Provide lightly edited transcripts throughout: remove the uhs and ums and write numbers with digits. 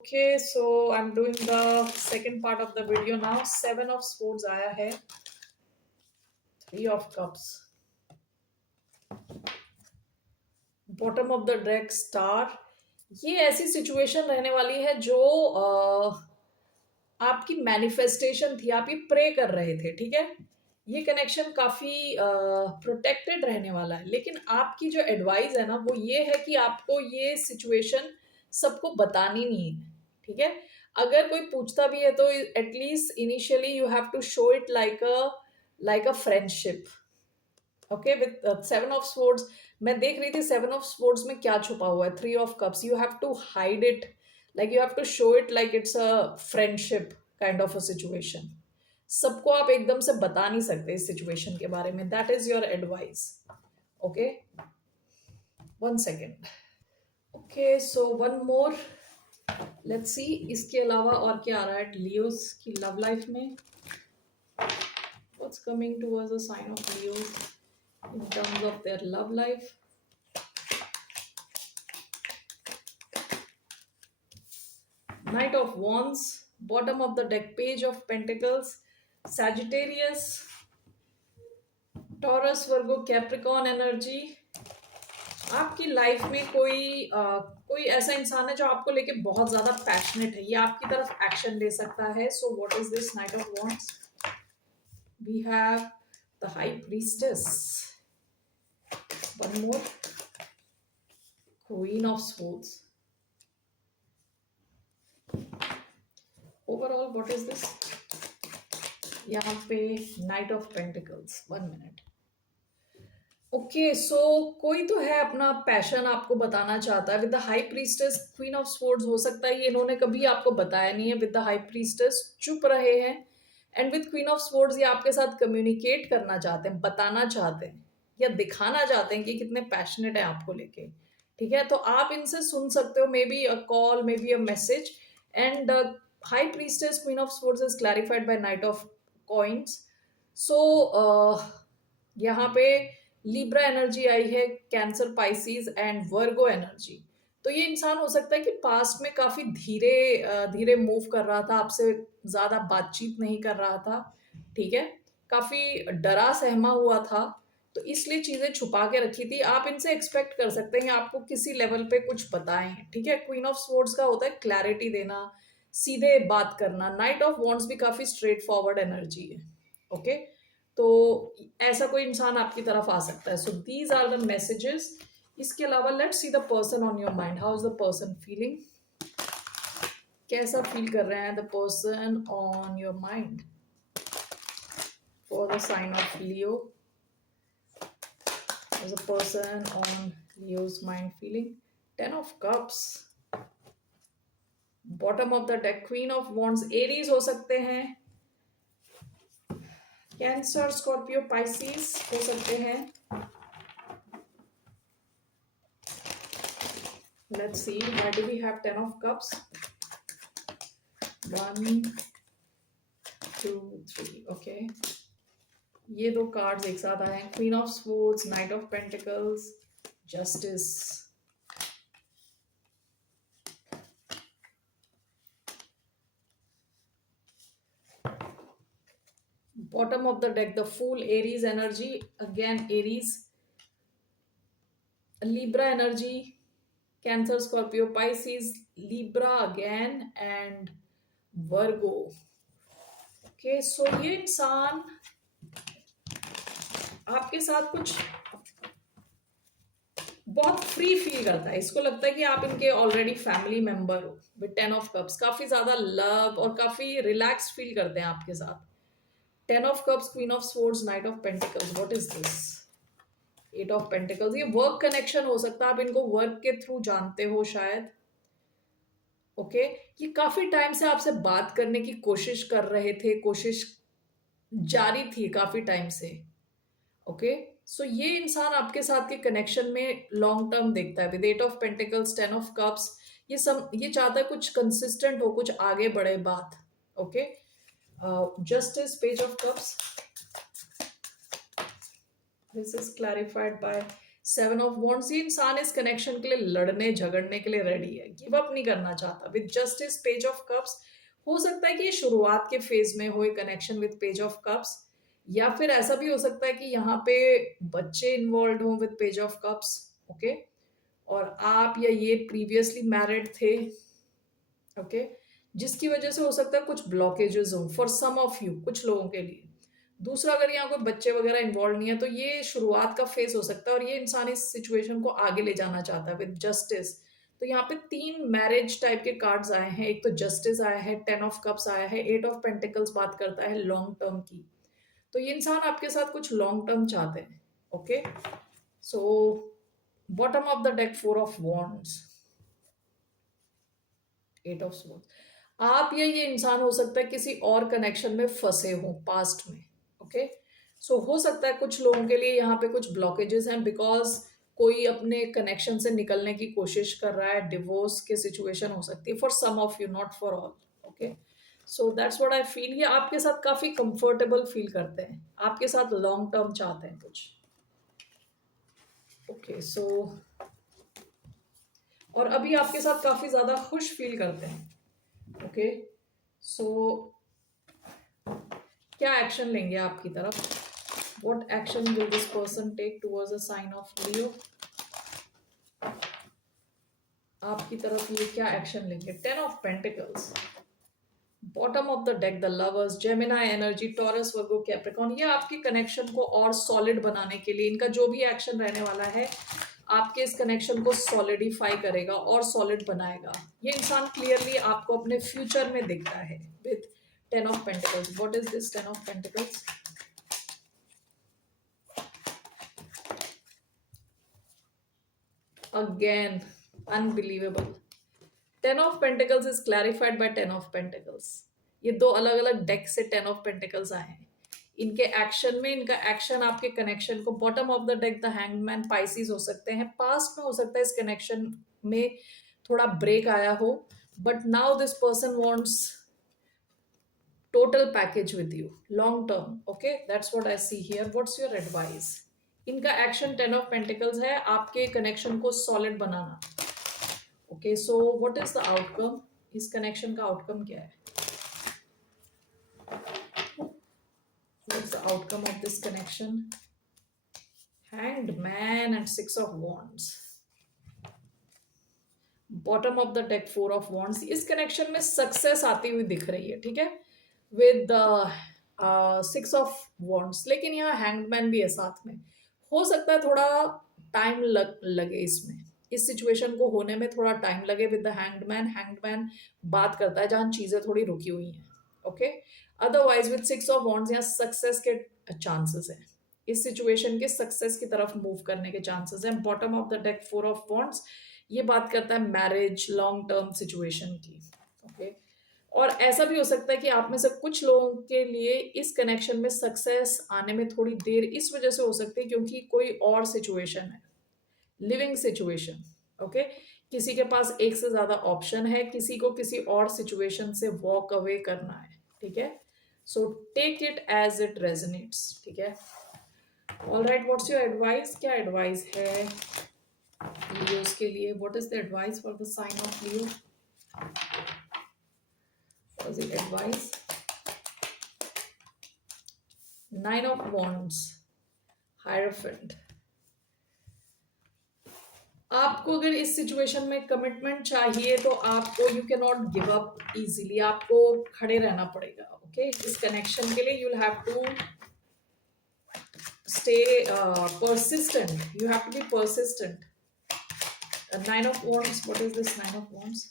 Okay, so I'm doing the second part of the video now. Seven of Swords आया है, Three of Cups, bottom of the deck star. ये ऐसी situation रहने वाली है जो आपकी मैनिफेस्टेशन थी, आप ये प्रे कर रहे थे, ठीक है। ये कनेक्शन काफी प्रोटेक्टेड रहने वाला है, लेकिन आपकी जो एडवाइस है ना वो ये है कि आपको ये सिचुएशन सबको बतानी नहीं है, ठीक है। अगर कोई पूछता भी है तो at least initially you have to show it like a friendship. Okay, with seven of swords मैं देख रही थी सेवन ऑफ स्वर्ड्स में क्या छुपा हुआ है, three of cups. You have to hide it, like you have to show it like it's a friendship kind of a situation. सबको आप एकदम से बता नहीं सकते इस सिचुएशन के बारे में। That is your advice. Okay, one second. Okay, so one more, let's see इसके अलावा और क्या आ रहा है लियोस की लव लाइफ में। What's coming towards a sign of Leos in terms of their love life. Knight of Wands, bottom of the deck, Page of Pentacles, Sagittarius, Taurus, Virgo, Capricorn energy. आपकी life में कोई ऐसा इंसान है जो आपको लेके बहुत ज्यादा पैशनेट है, ये आपकी तरफ एक्शन ले सकता है। So what is this knight of wands? We have the high priestess, one more, queen of swords. Overall what is this? यहाँ पे knight of pentacles, one minute. Okay, so कोई तो है अपना पैशन आपको बताना चाहता है with the high priestess, queen of swords. हो सकता है ये इन्होंने कभी आपको बताया नहीं है, विद द हाई प्रीस्टेस चुप रहे हैं, and with queen of swords ये आपके साथ कम्युनिकेट करना चाहते हैं, बताना चाहते हैं या दिखाना चाहते हैं कि कितने पैशनेट है आपको लेके, ठीक है। तो आप इनसे सुन सकते हो, may be a call, may be a message. And high priestess, queen of swords is clarified by knight of coins. So यहाँ पे लिब्रा एनर्जी आई है, cancer, Pisces and Virgo energy. तो ये इंसान हो सकता है कि पास्ट में काफी धीरे धीरे मूव कर रहा था, आपसे ज्यादा बातचीत नहीं कर रहा था, ठीक है। काफी डरा सहमा हुआ था, तो इसलिए चीजें छुपा के रखी थी। आप इनसे एक्सपेक्ट कर सकते हैं आपको किसी लेवल पे कुछ बताएं, ठीक है। क्वीन ऑफ स्वर्ड्स का होता है क्लैरिटी देना, सीधे बात करना। नाइट ऑफ वॉन्ड्स भी काफी स्ट्रेट फॉरवर्ड एनर्जी है, ओके। तो ऐसा कोई इंसान आपकी तरफ आ सकता है। So these are the messages. इसके अलावा let's see the person on your mind. How is the person feeling? कैसा फील कर रहे हैं the person on your mind for the sign of Leo? Is a person on Leo's mind feeling? Ten of Cups, bottom of the deck, Queen of Wands, Aries हो सकते हैं, cancer, Scorpio, Pisces हो सकते हैं। Let's see, why do we have Ten of Cups? 1, 2, 3, okay. ये दो cards एक साथ आए हैं, queen of swords, knight of pentacles, justice. Bottom of the deck, the Fool, Aries energy, again Aries, Libra energy, Cancer, Scorpio, Pisces, Libra again and Virgo. Okay, so ये इंसान आपके साथ कुछ बहुत फ्री फील करता है। इसको लगता है कि आप इनके ऑलरेडी फैमिली मेंबर हो। विद टेन ऑफ कप्स काफी ज्यादा लव और काफी रिलैक्स फील करते हैं आपके साथ। Ten of cups, queen of swords, knight of pentacles, what is this? Eight of pentacles. ये वर्क कनेक्शन हो सकता है, आप इनको वर्क के थ्रू जानते हो शायद, ओके। ये काफी टाइम से आपसे बात करने की कोशिश कर रहे थे, कोशिश जारी थी काफी टाइम से, ओके। सो ये इंसान आपके साथ के कनेक्शन में लॉन्ग टर्म देखता है। With eight of pentacles, ten of cups, ये चाहता है कुछ कंसिस्टेंट हो, कुछ आगे बढ़े बात, okay. Justice, page of cups, this is clarified by seven of wands, ये इंसान इस कनेक्शन के लिए लड़ने झगड़ने के लिए रेडी है, गिव अप नहीं करना चाहता। With justice, page of cups, हो सकता है कि ये शुरुआत के फेज में हो connection with page of cups, या फिर ऐसा भी हो सकता है कि यहाँ पे बच्चे इन्वॉल्व हों with page of cups. Okay, और आप या ये प्रीवियसली मैरिड थे। ओके, जिसकी वजह से हो सकता है कुछ ब्लॉकेजेस हो फॉर सम ऑफ यू, कुछ लोगों के लिए। दूसरा, अगर यहाँ कोई बच्चे वगैरह इन्वॉल्व नहीं है तो ये शुरुआत का फेस हो सकता है, और ये इंसान इस सिचुएशन को आगे ले जाना चाहता है विद जस्टिस। तो यहाँ पे 3 मैरिज टाइप के कार्ड्स आए हैं, एक तो जस्टिस आया है, 10 ऑफ कप्स आया है, 8 ऑफ पेंटिकल्स बात करता है लॉन्ग टर्म की। तो ये इंसान आपके साथ कुछ लॉन्ग टर्म चाहते हैं। Okay, so bottom of the deck 4 of wands, 8 of swords. आप या ये इंसान हो सकता है किसी और कनेक्शन में फंसे हो पास्ट में। ओके, सो हो सकता है कुछ लोगों के लिए यहाँ पे कुछ ब्लॉकेजेस हैं, बिकॉज कोई अपने कनेक्शन से निकलने की कोशिश कर रहा है, डिवोर्स की सिचुएशन हो सकती है for some of you, not for all. Okay, so that's what I feel. ये आपके साथ काफी कंफर्टेबल फील करते हैं, आपके साथ लॉन्ग टर्म चाहते हैं कुछ। ओके, सो और अभी आपके साथ काफी ज्यादा खुश फील करते हैं। ओके, सो क्या एक्शन लेंगे आपकी तरफ? What action will this person take towards a sign of Leo? आपकी तरफ ये क्या एक्शन लेंगे? 10 of pentacles, bottom of the deck the lovers, Gemini energy, taurus, Virgo, Capricorn. ये आपके कनेक्शन को और सॉलिड बनाने के लिए इनका जो भी एक्शन रहने वाला है, आपके इस कनेक्शन को सॉलिडिफाई करेगा और सॉलिड बनाएगा। ये इंसान क्लियरली आपको अपने फ्यूचर में दिखता है with 10 of pentacles. What is this 10 of pentacles? Again, unbelievable. 10 of Pentacles is clarified by 10 of Pentacles. ये दो अलग अलग डेक से 10 ऑफ पेंटिकल्स आए हैं। इनके एक्शन में, इनका एक्शन आपके कनेक्शन को, bottom of the deck the hangman, Pisces हो सकते हैं, पास्ट में हो सकता है इस कनेक्शन में थोड़ा ब्रेक आया हो, but now this person wants total package with you long term. Okay, that's what I see here. What's your advice? इनका एक्शन 10 ऑफ पेंटिकल्स है, आपके कनेक्शन को solid banana. Okay, so what is the outcome? इस connection का outcome क्या है? What's the outcome of this connection? Hanged Man and 6 of Wands. Bottom of the deck 4 of wands. इस connection में success आती हुई दिख रही है, ठीक है, विद 6 ऑफ वॉन्ड्स। लेकिन यहाँ हैंगमैन भी है साथ में। हो सकता है थोड़ा टाइम लगे इसमें, इस सिचुएशन को होने में थोड़ा टाइम लगे विद द हैंगमैन। हैंगमैन बात करता है जहाँ चीजें थोड़ी रुकी हुई हैं। Okay, otherwise with 6 of wands यहाँ सक्सेस के चांसेस हैं, इस सिचुएशन के सक्सेस की तरफ मूव करने के चांसेस हैं। Bottom of the deck 4 of wands, ये बात करता है मैरिज, लॉन्ग टर्म सिचुएशन की। ओके, और ऐसा भी हो सकता है कि आप में से कुछ लोगों के लिए इस कनेक्शन में सक्सेस आने में थोड़ी देर इस वजह से हो सकती है क्योंकि कोई और सिचुएशन है, लिविंग सिचुएशन। ओके, किसी के पास एक से ज्यादा ऑप्शन है, किसी को किसी और सिचुएशन से वॉक अवे करना है। ठीक है, so take it as it resonates. ठीक है, all right, what's your advice? क्या एडवाइस है लियोस के लिए? What is the advice for the sign of Leo? What is the advice? 9 of wands, hierophant. आपको अगर इस सिचुएशन में कमिटमेंट चाहिए तो आपको, you can not give up easily, आपको खड़े रहना पड़ेगा। ओके, इस कनेक्शन के लिए you will have to stay persistent. You have to be persistent. 9 of Wands. What is this 9 of Wands?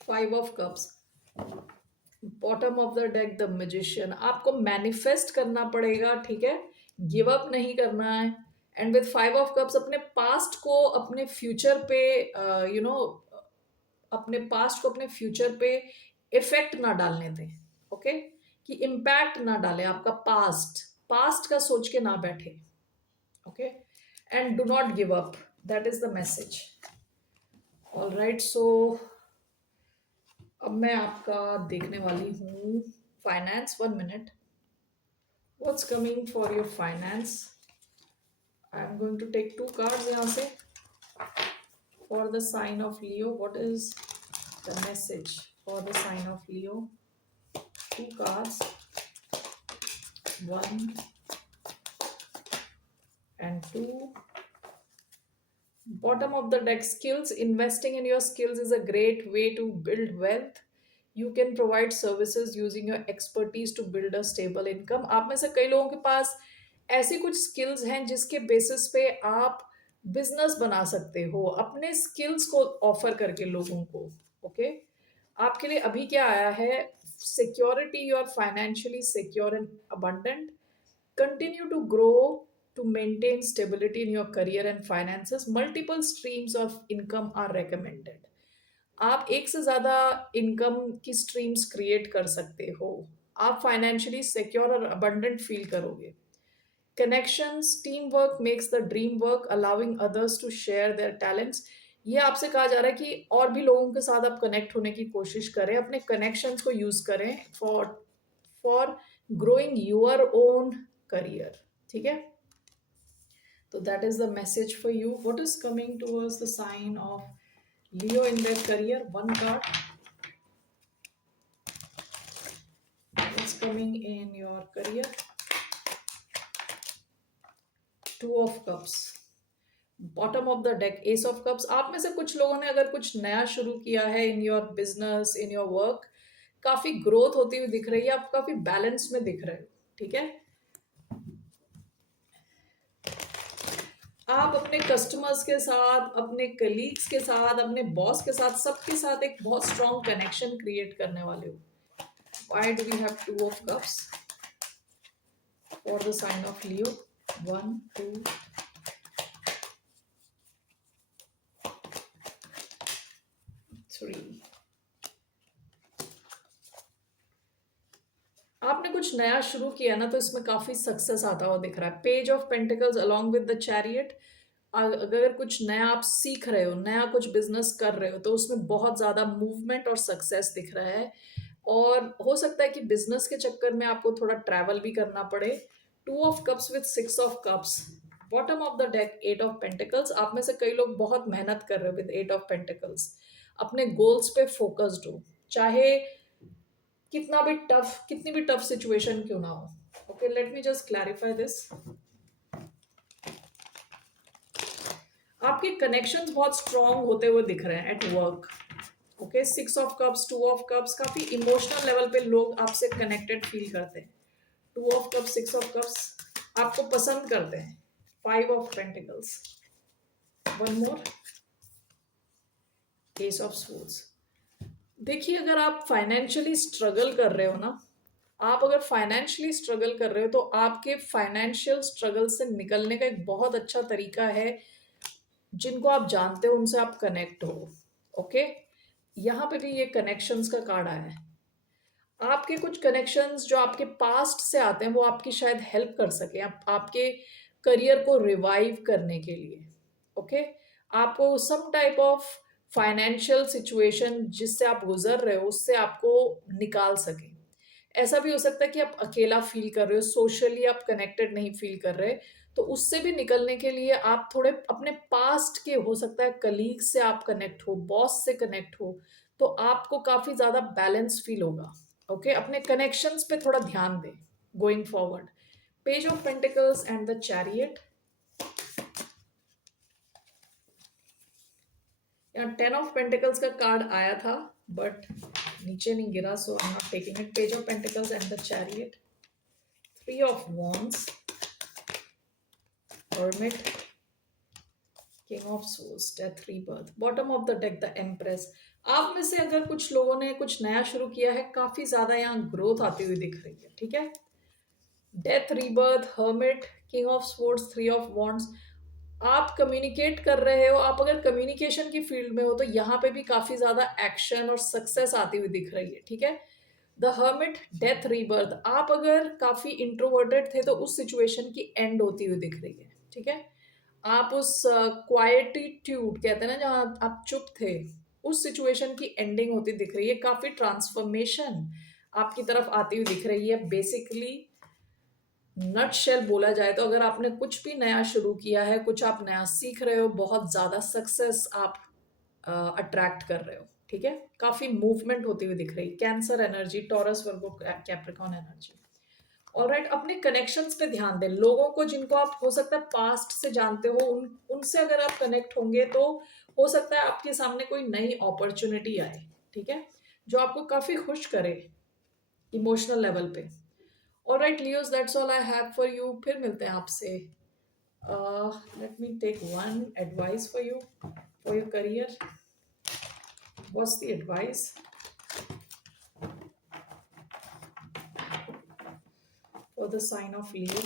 5 of Cups. Bottom of the deck the Magician. आपको manifest करना पड़ेगा, ठीक है, गिव अप नहीं करना है। एंड विद 5 ऑफ कप्स अपने past को अपने फ्यूचर पे अपने पास्ट को अपने फ्यूचर पे इफेक्ट ना डालने दें। ओके, कि इम्पैक्ट ना डाले आपका पास्ट का सोच के ना बैठे। Okay, and do not give up, that is the message. All right, so अब मैं आपका देखने वाली हूँ finance. 1 minute. What's coming for your finance? I am going to take two cards यहाँ से for the sign of Leo. What is the message for the sign of Leo? Two cards, one and two. Bottom of the deck, skills. Investing in your skills is a great way to build wealth. You can provide services using your expertise to build a stable income. आप में से कई लोगों के पास ऐसी कुछ skills हैं जिसके बेसिस पे आप बिजनेस बना सकते हो अपने स्किल्स को ऑफर करके लोगों को। ओके, आपके लिए अभी क्या आया है? Security, you are financially secure and abundant. Continue to grow to maintain stability in your career and finances. Multiple streams of income are recommended. आप एक से ज़्यादा इनकम की स्ट्रीम्स क्रिएट कर सकते हो। आप फाइनेंशियली सिक्योर और अबंडेंट फील करोगे। Connections, team work makes the dream work, allowing others to share their talents. ये आपसे कहा जा रहा है कि और भी लोगों के साथ आप कनेक्ट होने की कोशिश करें, अपने कनेक्शंस को यूज करें for growing your own career. ठीक है, तो that is the message for you. What is coming towards the sign of Leo in their career? One card. What's coming in your career? Two of Cups. Bottom of the deck, S of cups. आप में से कुछ लोगों ने अगर कुछ नया शुरू किया है in your business, in your work, काफी ग्रोथ होती हुई दिख रही है, आप काफी बैलेंस में दिख रहे हो। ठीक है, आप अपने कस्टमर्स के साथ, अपने कलीग्स के साथ, अपने बॉस के साथ, सबके साथ एक बहुत स्ट्रॉन्ग कनेक्शन क्रिएट करने वाले हो। Why do we have two of cups for the sign of Leo? 1 2 3। आपने कुछ नया शुरू किया ना, तो इसमें काफी सक्सेस आता हुआ दिख रहा है। Page of pentacles along with the chariot. अगर कुछ नया आप सीख रहे हो, नया कुछ बिजनेस कर रहे हो, तो उसमें बहुत ज्यादा मूवमेंट और सक्सेस दिख रहा है। और हो सकता है कि बिजनेस के चक्कर में आपको थोड़ा ट्रैवल भी करना पड़े। To of cups with 6 of cups. Bottom of the deck, 8 of pentacles. आप में से कई लोग बहुत मेहनत कर रहे हो विद 8 ऑफ पेंटिकल्स। अपने गोल्स पे फोकस्ड हो, चाहे कितनी भी टफ सिचुएशन क्यों ना हो। Okay, let me just clarify this. आपके कनेक्शंस बहुत स्ट्रांग होते हुए दिख रहे हैं at work. Okay, 6 of cups, 2 of cups, काफी इमोशनल लेवल पे लोग आपसे कनेक्टेड फील करते हैं। 2 ऑफ कप्स, 6 ऑफ कप्स, आपको पसंद करते हैं। 5 of pentacles, one more, S of swords. देखिए, अगर आप फाइनेंशियली स्ट्रगल कर रहे हो ना, आप अगर फाइनेंशियली स्ट्रगल कर रहे हो, तो आपके फाइनेंशियल स्ट्रगल से निकलने का एक बहुत अच्छा तरीका है, जिनको आप जानते हो उनसे आप कनेक्ट हो। ओके, यहाँ पे भी ये कनेक्शंस का कार्ड आया है। आपके कुछ कनेक्शंस जो आपके पास्ट से आते हैं, वो आपकी शायद हेल्प कर सके आपके करियर को रिवाइव करने के लिए। ओके, आपको some type of financial situation जिससे आप गुजर रहे हो, उससे आपको निकाल सके। ऐसा भी हो सकता है कि आप अकेला फील कर रहे हो, सोशली आप कनेक्टेड नहीं फील कर रहे, तो उससे भी निकलने के लिए आप थोड़े अपने पास्ट के, हो सकता है कलीग से आप कनेक्ट हो, बॉस से कनेक्ट हो, तो आपको काफी ज्यादा बैलेंस फील होगा। ओके, अपने कनेक्शंस पे थोड़ा ध्यान दें going forward. Page of pentacles and the chariot. यहाँ 10 ऑफ पेंटिकल्स का कार्ड आया था, बट नीचे नहीं गिरा, so I am not taking it. Page of pentacles and the chariot, 3 of wands, hermit, king of swords, death, rebirth, bottom of the deck, the empress। आप में से अगर कुछ लोगों ने कुछ नया शुरू किया है, काफी ज्यादा यहाँ ग्रोथ आती हुई दिख रही है। ठीक है, death, rebirth, hermit, king of swords, 3 of wands। आप कम्युनिकेट कर रहे हो, आप अगर कम्युनिकेशन की फील्ड में हो, तो यहाँ पे भी काफी ज्यादा एक्शन और सक्सेस आती हुई दिख रही है। ठीक है, द हर्मिट, डेथ, रीबर्थ। आप अगर काफी इंट्रोवर्टेड थे, तो उस सिचुएशन की एंड होती हुई दिख रही है। ठीक है, आप उस क्वाइटिट्यूड कहते हैं ना, जहाँ आप चुप थे, उस सिचुएशन की एंडिंग होती दिख रही है। काफी ट्रांसफॉर्मेशन आपकी तरफ आती हुई दिख रही है। बेसिकली नट शेल बोला जाए तो अगर आपने कुछ भी नया शुरू किया है, कुछ आप नया सीख रहे हो, बहुत ज़्यादा सक्सेस आप अट्रैक्ट कर रहे हो, ठीक है। काफ़ी मूवमेंट होती हुई दिख रही, कैंसर एनर्जी, टॉरस, वर्गो, कैप्रिकॉर्न एनर्जी। ऑलराइट, अपने कनेक्शंस पे ध्यान दें। लोगों को जिनको आप हो सकता है पास्ट से जानते हो, उनसे अगर आप कनेक्ट होंगे तो हो सकता है आपके सामने कोई नई अपॉर्चुनिटी आए, ठीक है, जो आपको काफ़ी खुश करे इमोशनल लेवल पे। Alright Leos, that's all I have for you. फिर मिलते हैं आपसे। Let me take one advice for your career. What's the advice for the sign of Leo?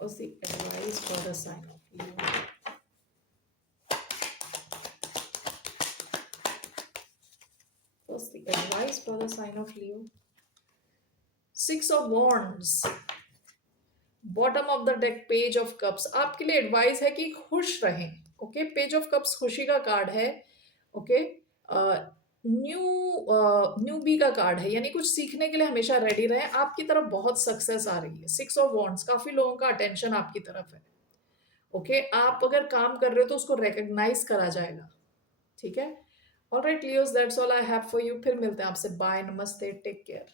What's the advice for the sign of Leo? What's the advice for the sign of Leo? Six of Wands, bottom of the deck, page of cups. आपके लिए advice है कि खुश रहें, okay. Page of cups खुशी का card है, okay. Newbie का कार्ड है, यानी कुछ सीखने के लिए हमेशा रेडी रहें। आपकी तरफ बहुत सक्सेस आ रही है। सिक्स ऑफ वॉन्ड्स, काफी लोगों का अटेंशन आपकी तरफ है, ओके। आप अगर काम कर रहे हो तो उसको रिकग्नाइज करा जाएगा, ठीक है। Alright Leos, that's all I have for you. फिर मिलते हैं आपसे। बाय, नमस्ते, टेक केयर।